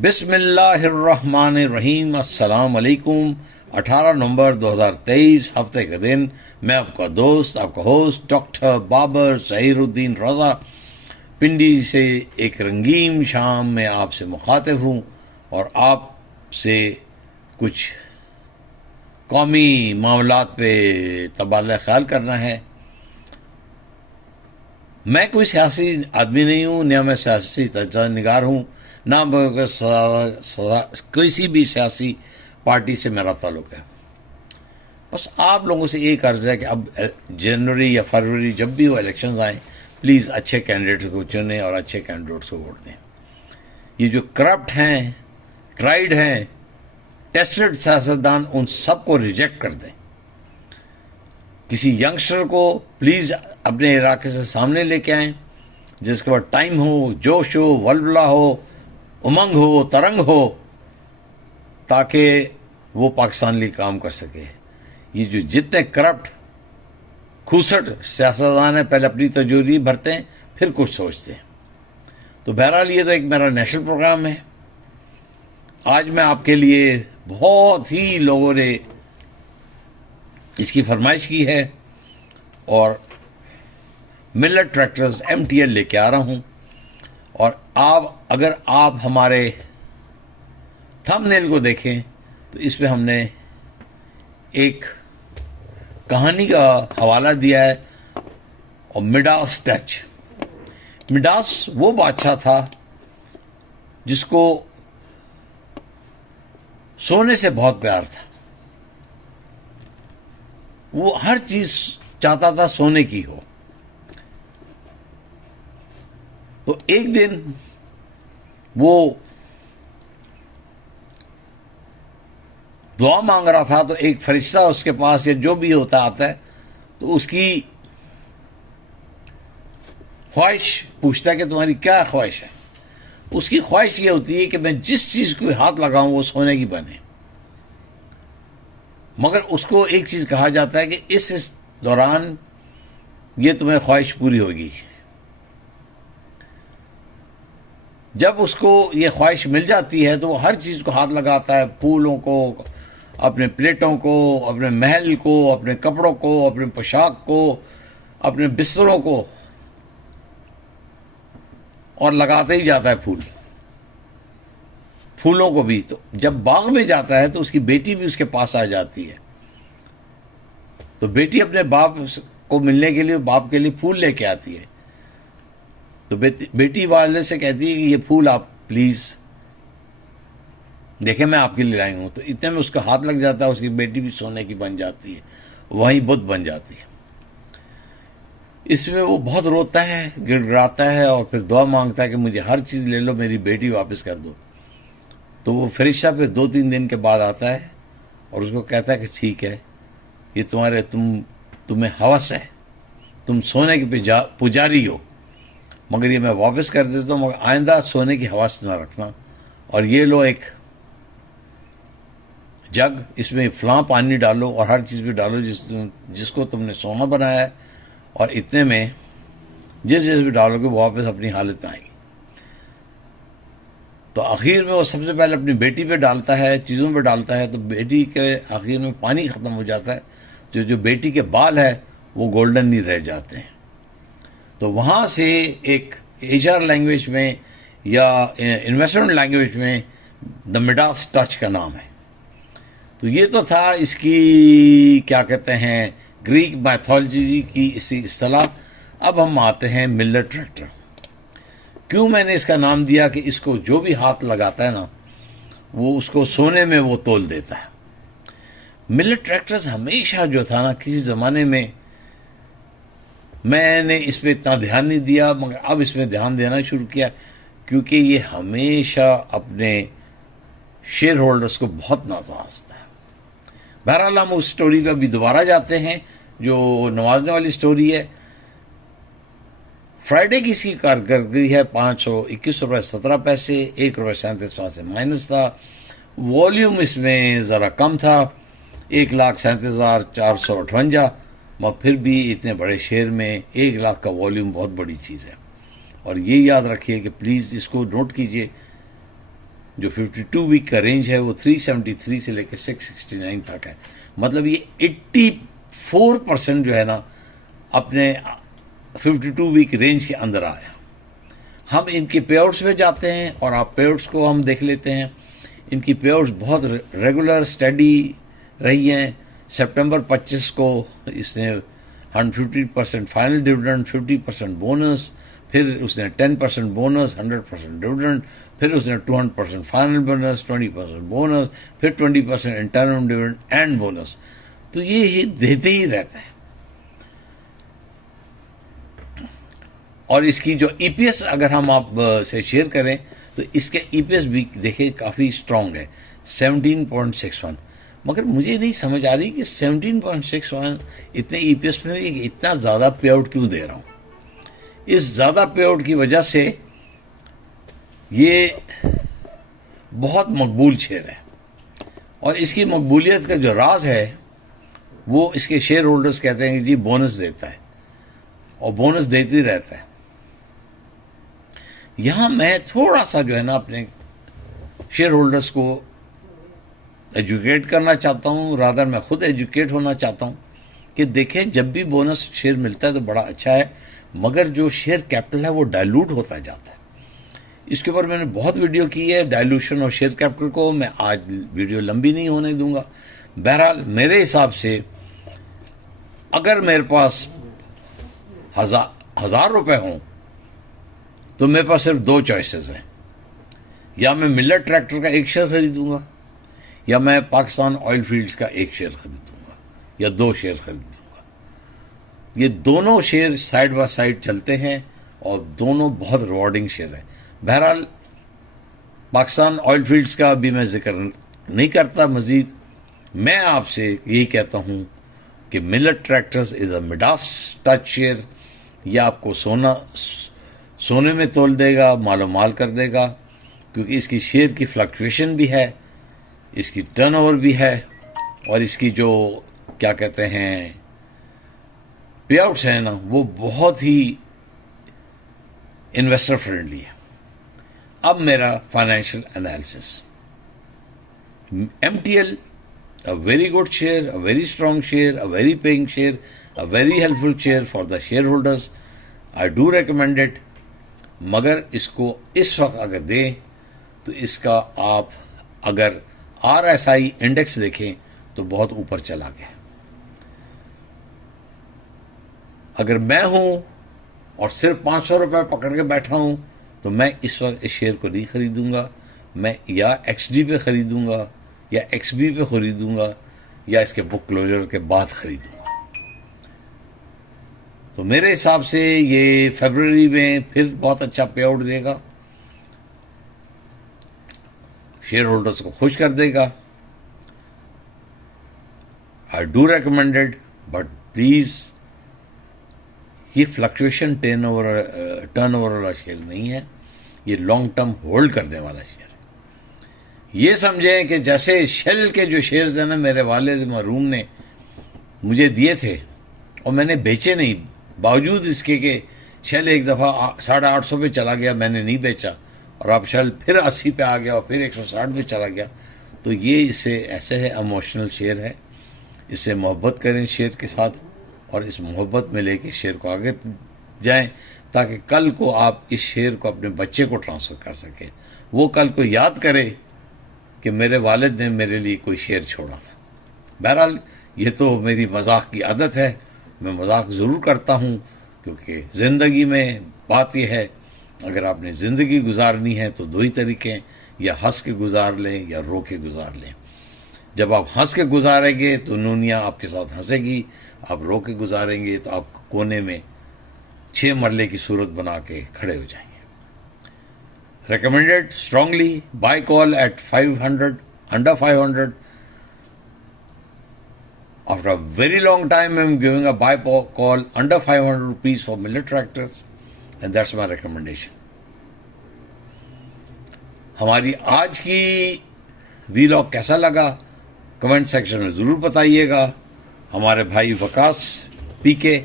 बिस्मिल्लाहिर्रहमानिर्रहीम। अस्सलाम वालेकुम। 18 नवंबर 2023 हफ्ते के दिन मैं आपका दोस्त, आपका होस्ट डॉक्टर बाबर ज़हीरुद्दीन रज़ा पिंडी से एक रंगीन शाम में आपसे मुखातिब हूँ और आपसे कुछ कौमी मामलात पे तबादला ख्याल करना है। मैं कोई सियासी आदमी नहीं हूँ, न मैं सियासी तज्ज़ा निगार हूँ, ना किसी भी सियासी पार्टी से मेरा ताल्लुक़ है। बस आप लोगों से एक अर्ज़ है कि अब जनवरी या फरवरी जब भी वो इलेक्शंस आए, प्लीज़ अच्छे कैंडिडेट को चुनें और अच्छे कैंडिडेट्स को वोट दें। ये जो करप्ट हैं, ट्राइड हैं, टेस्टेड सियासतदान, उन सबको रिजेक्ट कर दें। किसी यंगस्टर को प्लीज़ अपने इलाके से सामने लेके आएं, जिसके बाद टाइम हो, जोश हो, वलवला हो, उमंग हो, तरंग हो, ताकि वो पाकिस्तान लिए काम कर सके। ये जो जितने करप्ट खूसट सियासतदान हैं, पहले अपनी तजूरी भरते हैं, फिर कुछ सोचते हैं। तो बहरहाल ये तो एक मेरा नेशनल प्रोग्राम है। आज मैं आपके लिए बहुत ही लोगों ने इसकी फरमाइश की है और मिलेट ट्रैक्टर्स MTL लेके आ रहा हूं। और अगर आप हमारे थंबनेल को देखें तो इसमें हमने एक कहानी का हवाला दिया है और मिडास टच। मिडास वो बादशाह था जिसको सोने से बहुत प्यार था। वो हर चीज चाहता था सोने की हो। तो एक दिन वो दुआ मांग रहा था, तो एक फरिश्ता उसके पास या जो भी होता आता है, तो उसकी ख्वाहिश पूछता है कि तुम्हारी क्या ख्वाहिश है। उसकी ख्वाहिश ये होती है कि मैं जिस चीज को हाथ लगाऊं वो सोने की बने। मगर उसको एक चीज कहा जाता है कि इस दौरान ये तुम्हें ख्वाहिश पूरी होगी। जब उसको ये ख्वाहिश मिल जाती है तो वो हर चीज को हाथ लगाता है, फूलों को, अपने प्लेटों को, अपने महल को, अपने कपड़ों को, अपने पोशाक को, अपने बिस्तरों को, और लगाते ही जाता है फूलों को भी। तो जब बाग में जाता है तो उसकी बेटी भी उसके पास आ जाती है। तो बेटी अपने बाप को मिलने के लिए बाप के लिए फूल लेके आती है। तो बेटी वाले से कहती है कि ये फूल आप प्लीज देखें, मैं आपके लिए लाई हूं। तो इतने में उसका हाथ लग जाता है, उसकी बेटी भी सोने की बन जाती है, वहीं बुद्ध बन जाती है। इसमें वो बहुत रोता है, गिड़गिड़ाता है और फिर दुआ मांगता है कि मुझे हर चीज़ ले लो, मेरी बेटी वापस कर दो। तो वो फरिश्ता फिर 2-3 दिन के बाद आता है और उसको कहता है कि ठीक है, ये तुम्हें हवस है, तुम सोने के पुजारी हो, मगर ये मैं वापस कर देता हूँ, मगर आइंदा सोने की हवस ना रखना। और ये लो एक जग, इसमें फलां पानी डालो और हर चीज़ भी डालो जिसको तुमने सोना बनाया है, और इतने में जिस भी डालोगे वो वापस अपनी हालत में आएगी। तो आखिर में वो सबसे पहले अपनी बेटी पे डालता है, चीज़ों पे डालता है। तो बेटी के आखिर में पानी ख़त्म हो जाता है, जो बेटी के बाल है वो गोल्डन नहीं रह जाते हैं। तो वहाँ से एक HR लैंग्वेज में या इन्वेस्टमेंट लैंग्वेज में द मिडास टच का नाम है। तो ये तो था इसकी क्या कहते हैं ग्रीक मैथोलॉजी की इसी इस्तेलाह। अब हम आते हैं मिलेट ट्रैक्टर। क्यों मैंने इसका नाम दिया कि इसको जो भी हाथ लगाता है ना, वो उसको सोने में वो तोल देता है। मिलेट ट्रैक्टर्स हमेशा जो था ना, किसी ज़माने में मैंने इस पर इतना ध्यान नहीं दिया, मगर अब इसमें ध्यान देना शुरू किया, क्योंकि ये हमेशा अपने शेयर होल्डर्स को बहुत नवाजता है। बहरहाल हम उस स्टोरी पर भी दोबारा जाते हैं, जो नवाजने वाली स्टोरी है। फ्राइडे की इसकी कारकर्दगी है 521 रुपये 17 पैसे, 1 रुपये 37 पैसे माइनस था। वॉल्यूम इसमें ज़रा कम था, 1,37,458, मगर फिर भी इतने बड़े शेयर में 1 लाख का वॉल्यूम बहुत बड़ी चीज़ है। और ये याद रखिए कि प्लीज़ इसको नोट कीजिए जो 52 वीक का रेंज है वो 373 से लेकर 669 तक है। मतलब ये 84% जो है ना अपने 52 वीक रेंज के अंदर आया। हम इनके पेआउट्स में जाते हैं और आप पेआउट्स को हम देख लेते हैं। इनकी पेआउट्स बहुत रेगुलर स्टडी रही हैं। सितंबर 25 को इसने 150% फाइनल डिविडेंड, 50% बोनस, फिर उसने 10% बोनस, 100% डिविडेंड, फिर उसने 200% फाइनल बोनस, 20% बोनस, फिर 20% इंटरनल डिविडेंड एंड बोनस। तो ये देते ही रहता है। और इसकी जो ईपीएस अगर हम आप से शेयर करें तो इसके ईपीएस भी देखिए काफ़ी स्ट्रांग है, 17.61। मगर मुझे नहीं समझ आ रही कि 17.61 इतने ईपीएस में इतना ज़्यादा पे आउट क्यों दे रहा हूँ। इस ज़्यादा पे आउट की वजह से ये बहुत मकबूल शेयर है और इसकी मकबूलियत का जो राज है वो इसके शेयर होल्डर्स कहते हैं कि जी बोनस देता है और बोनस देते ही रहता है। यहाँ मैं थोड़ा सा जो है ना अपने शेयर होल्डर्स को एजुकेट करना चाहता हूँ, रादर मैं खुद एजुकेट होना चाहता हूँ कि देखें जब भी बोनस शेयर मिलता है तो बड़ा अच्छा है, मगर जो शेयर कैपिटल है वो डाइल्यूट होता जाता है। इसके ऊपर मैंने बहुत वीडियो की है डाइल्यूशन और शेयर कैपिटल को, मैं आज वीडियो लंबी नहीं होने दूंगा। बहरहाल मेरे हिसाब से अगर मेरे पास हजार रुपए हों तो मेरे पास सिर्फ दो चॉइसेस हैं, या मैं मिलर ट्रैक्टर का एक शेयर खरीदूंगा या मैं पाकिस्तान ऑयल फील्ड्स का एक शेयर खरीदूंगा या दो शेयर खरीदूंगा। ये दोनों शेयर साइड बाय साइड चलते हैं और दोनों बहुत रिवॉर्डिंग शेयर है। बहरहाल पाकिस्तान ऑयल फील्ड्स का भी मैं जिक्र नहीं करता मजीद। मैं आपसे यही कहता हूं कि Miller tractors is a Midas touch share. यह आपको सोने में तोल देगा, मालो माल कर देगा, क्योंकि इसकी शेयर की फ्लक्चुएशन भी है, इसकी टर्नओवर भी है और इसकी जो क्या कहते हैं पे आउट्स हैं ना वो बहुत ही इन्वेस्टर फ्रेंडली है। अब मेरा financial analysis, MTL a very good share, a very strong share, a very paying share, a very helpful share for the shareholders. I do recommend it. मगर इसको इस वक्त अगर दें तो इसका आप अगर RSI इंडेक्स देखें तो बहुत ऊपर चला गया। अगर मैं हूं और सिर्फ 500 रुपये पकड़ के बैठा हूं तो मैं इस वक्त इस शेयर को नहीं खरीदूंगा। मैं या XD पे खरीदूंगा या XB पे खरीदूंगा या इसके बुक क्लोजर के बाद खरीदूंगा। तो मेरे हिसाब से ये फरवरी में फिर बहुत अच्छा पे आउट देगा, शेयर होल्डर्स को खुश कर देगा। I do recommended, but please ये फ्लक्चुएशन टर्नओवर वाला शेयर नहीं है, ये लॉन्ग टर्म होल्ड करने वाला शेयर है। ये समझें कि जैसे शेल के जो शेयर्स हैं ना मेरे वालिद मरहूम ने मुझे दिए थे और मैंने बेचे नहीं, बावजूद इसके कि शेल एक दफ़ा 850 पे चला गया, मैंने नहीं बेचा, और अब शेल फिर 80 पे आ गया और फिर 160 पे चला गया। तो ये इससे ऐसे है, इमोशनल शेयर है, इससे मोहब्बत करें शेयर के साथ और इस मोहब्बत में लेके शेयर को आगे जाएं ताकि कल को आप इस शेयर को अपने बच्चे को ट्रांसफ़र कर सकें। वो कल को याद करे कि मेरे वालिद ने मेरे लिए कोई शेयर छोड़ा था। बहरहाल ये तो मेरी मजाक की आदत है, मैं मजाक ज़रूर करता हूँ, क्योंकि ज़िंदगी में बात यह है अगर आपने ज़िंदगी गुजारनी है तो दो ही तरीके हैं, या हंस के गुजार लें या रो के गुजार लें। जब आप हंस के गुजारेंगे तो दुनिया आपके साथ हंसेगी, आप रो के गुजारेंगे तो आप कोने में 6 मरले की सूरत बना के खड़े हो जाएंगे। Recommended strongly, buy call at 500, under 500. After a very long time, I'm giving a buy call under 500 rupees for Miller tractors, and that's my recommendation. हमारी आज की वीलॉग कैसा लगा कमेंट सेक्शन में ज़रूर बताइएगा। हमारे भाई वकास PK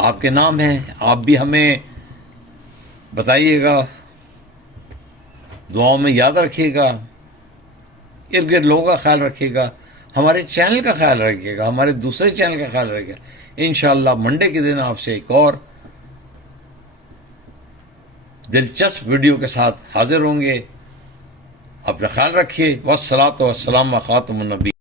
आपके नाम हैं, आप भी हमें बताइएगा। दुआओं में याद रखिएगा, इर्द गिर्द लोगों का ख्याल रखिएगा, हमारे चैनल का ख्याल रखिएगा, हमारे दूसरे चैनल का ख्याल रखिएगा। इंशाअल्लाह मंडे के दिन आपसे एक और दिलचस्प वीडियो के साथ हाजिर होंगे। अपना ख्याल रखिए। वस्सलातु वस्सलाम व खातमुन नबी।